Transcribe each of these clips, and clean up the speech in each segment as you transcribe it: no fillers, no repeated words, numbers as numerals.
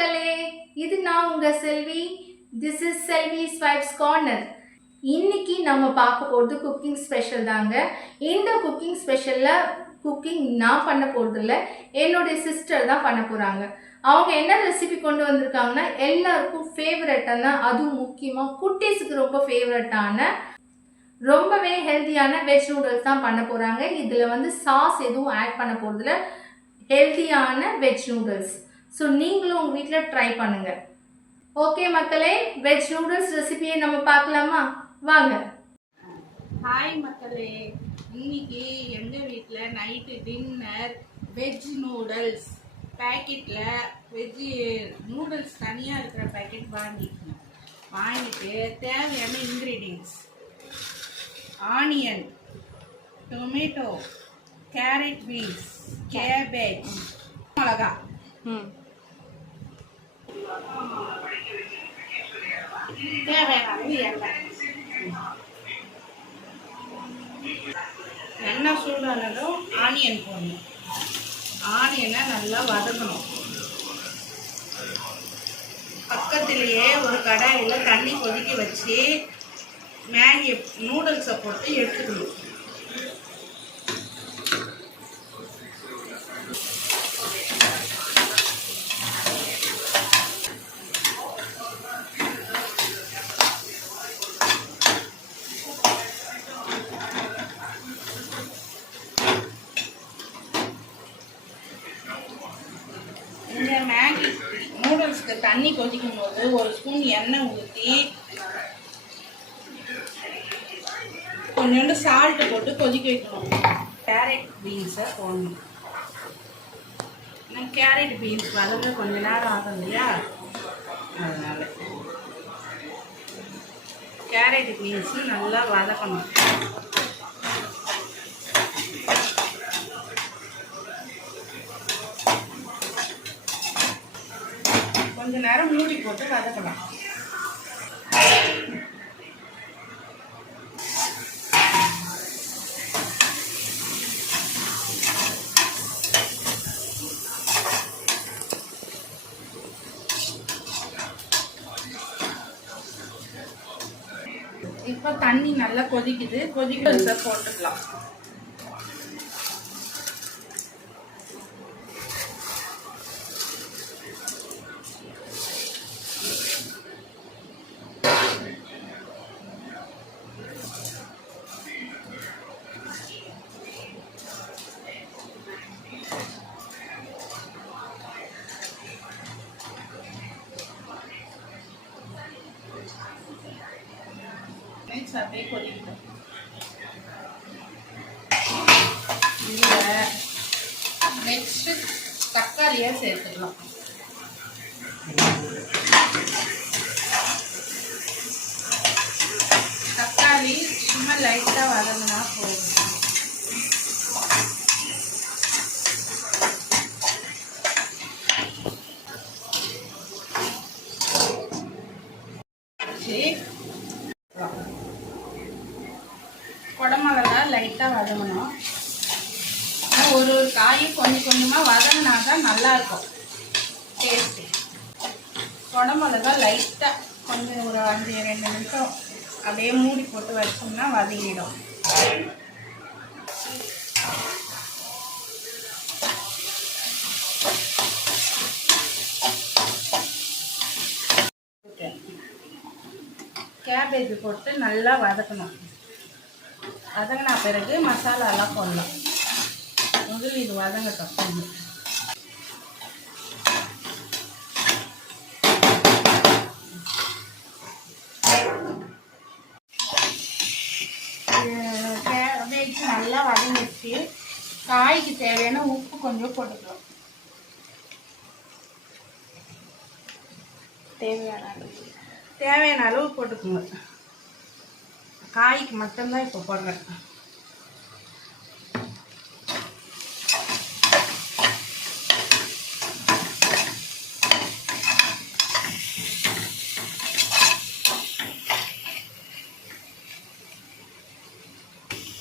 மக்களே, இது நான் உங்க Selvi. This is Selvi swipes corner. இன்னைக்கு நம்ம பார்க்க போகிறது குக்கிங் ஸ்பெஷல் தாங்க. இந்த குக்கிங் ஸ்பெஷலில் குக்கிங் நான் பண்ண போகிறதில்ல, என்னுடைய சிஸ்டர் தான் பண்ண போகிறாங்க. அவங்க என்ன ரெசிபி கொண்டு வந்திருக்காங்கன்னா எல்லாருக்கும் ஃபேவரட்டான, அதுவும் முக்கியமாக குட்டீஸுக்கு ரொம்ப ஃபேவரட்டான, ரொம்பவே ஹெல்த்தியான வெஜ் நூடுல்ஸ் தான் பண்ண போகிறாங்க. இதில் சாஸ் எதுவும் ஆட் பண்ண போகிறதில்ல, ஹெல்த்தியான வெஜ் நூடுல்ஸ். ஸோ நீங்களும் உங்கள் வீட்டில் ட்ரை பண்ணுங்கள். ஓகே மக்களே, வெஜ் நூடுல்ஸ் ரெசிபியை நம்ம பார்க்கலாமா? வாங்க. ஹாய் மக்களே, இன்னைக்கு எங்கள் வீட்டில் நைட்டு டின்னர் வெஜ் நூடுல்ஸ். பேக்கெட்டில் வெஜ் நூடுல்ஸ் தனியாக இருக்கிற பேக்கெட் வாங்கிட்டு தேவையான ingredients: onion, tomato, carrot, beans, cabbage, மிளகா, தேவையான எண்ணெய் சூடானதும் ஆனியன் போடணும். ஆனியனை நல்லா வதக்கணும். பக்கத்திலேயே ஒரு கடாயில் தண்ணி கொதிக்க வச்சு மேகி நூடுல்ஸை போட்டு எடுத்துக்கணும். இந்த மேகி நூடுல்ஸ்க்கு தண்ணி கொதிக்கும் போது ஒரு ஸ்பூன் எண்ணெய் ஊற்றி கொஞ்சோண்டு சால்ட்டு போட்டு கொதிக்க வைக்கணும். கேரட் பீன்ஸை போடணும். கேரட் பீன்ஸ் வதங்க கொஞ்ச நேரம் ஆகும் இல்லையா, அதனால கேரட் பீன்ஸு நல்லா வதக்கணும். கொஞ்ச நேரம் மூடி போட்டு வதக்கலாம். இப்போ தண்ணி நல்லா கொதிக்குது. கொதிக்கிறத போட்டுக்கலாம். அப்படியே கொதிக்கணும். இதில் நெக்ஸ்ட்டு தக்காளியாக சேர்த்துக்கலாம். தக்காளி சும்மா லைட்டாக வதங்கினா போதும். குடமிளகா லைட்டாக வதங்கணும். ஒரு காயும் கொஞ்சம் கொஞ்சமாக வதங்கினா தான் நல்லாயிருக்கும் டேஸ்ட்டு. குடமிளகா லைட்டாக கொஞ்சம் ஒரு 2 நிமிஷம் அப்படியே மூடி போட்டு வச்சோம்னா வதங்கிடும். கேபேஜ் போட்டு நல்லா வதக்கணும். வதங்கினா பிறகு மசாலாலாம் போடலாம். முதல் இது வதங்கட்டும். கேபேஜ் நல்லா வதங்கிடுச்சு. காய்க்கு தேவையான உப்பு கொஞ்சம் போட்டுக்கலாம். தேவையான அளவு போட்டுக்கோங்க. காய்க்கு மட்டும்தான் இப்போ போடுறேன்.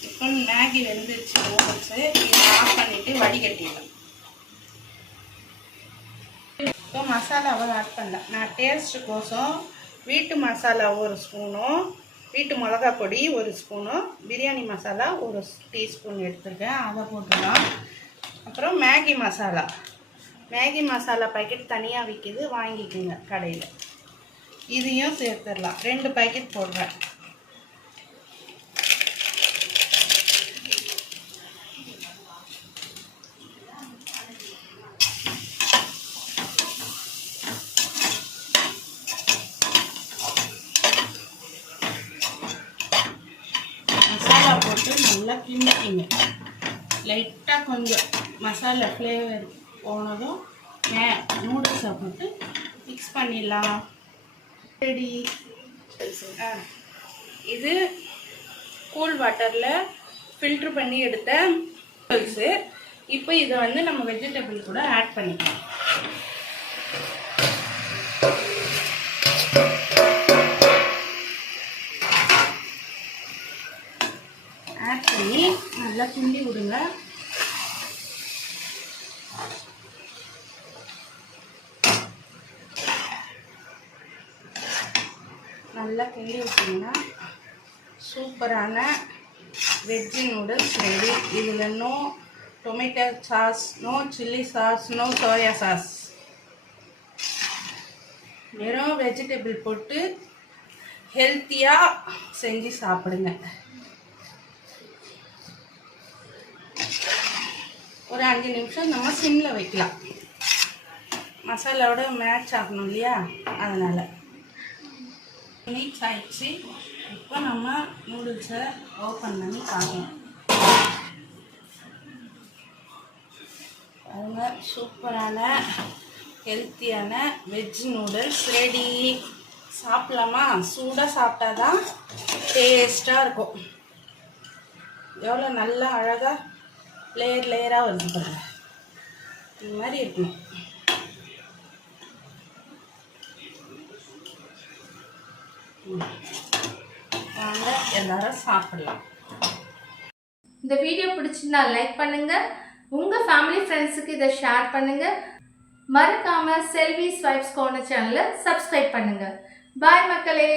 இப்போ மேகி வெந்துருச்சு. நூடுல்ஸு இதை ஆஃப் பண்ணிவிட்டு வடிகட்டிடலாம். இப்போ மசாலாவை ஆட் பண்ணல. நான் டேஸ்ட்டுக்கோசம் வீட்டு மசாலா 1 ஸ்பூனும், வீட்டு மிளகா பொடி 1 ஸ்பூனும், பிரியாணி மசாலா 1 டீஸ்பூன் எடுத்துருக்கேன். அதை போட்டுடலாம். அப்புறம் மேகி மசாலா பாக்கெட் தனியாக விற்கிது, வாங்கிக்கோங்க கடையில். இதையும் சேர்த்துடலாம். 2 பாக்கெட் போடுறேன். மசாலா போட்டு நல்லா கிண்டிக்கிங்க. லைட்டாக கொஞ்சம் மசாலா ஃப்ளேவர் போனதும் நூடுல்ஸை போட்டு மிக்ஸ் பண்ணிடலாம். ரெடி. இது கூல் வாட்டரில் ஃபில்ட்ரு பண்ணி எடுத்த நூடுல்ஸு. இப்போ இதை வந்து நம்ம வெஜிடபிள் கூட ஆட் பண்ணிக்கலாம். ஆட் பண்ணி நல்லா கிண்டி விடுங்க. நல்லா கிண்டி விட்டிங்கன்னா சூப்பரான வெஜ்ஜி நூடுல்ஸ் ரெடி. இதில் no tomato sauce, no chilli sauce, no soya sauce, வெறும் வெஜிடபிள் போட்டு ஹெல்த்தியாக செஞ்சு சாப்பிடுங்க. ஒரு 5 நிமிஷம் நம்ம சிம்மில் வைக்கலாம். மசாலாவோட மேட்ச் ஆகணும் இல்லையா, அதனால். மினிட்ஸ் ஆயிடுச்சு. இப்போ நம்ம நூடுல்ஸை ஓப்பன் பண்ணி பார்க்கலாம். அவங்க சூப்பரான ஹெல்த்தியான வெஜ் நூடுல்ஸ் ரெடி. சாப்பிட்லாமா? சூடாக சாப்பிட்டா தான் டேஸ்ட்டாக இருக்கும். எவ்வளோ நல்லா அழகாக லேயராக வருது பாருங்க. இந்த மாதிரி இருக்கணும். வாங்க எல்லாரும் சாப்பிடலாம். இந்த வீடியோ பிடிச்சிருந்தா லைக் பண்ணுங்க, உங்கள் ஃபேமிலி ஃப்ரெண்ட்ஸுக்கு இதை ஷேர் பண்ணுங்க. மறக்காம செல்வி ஸ்வைப்ஸ் கார்னர் சேனலை சப்ஸ்கிரைப் பண்ணுங்க. பாய் மக்களே.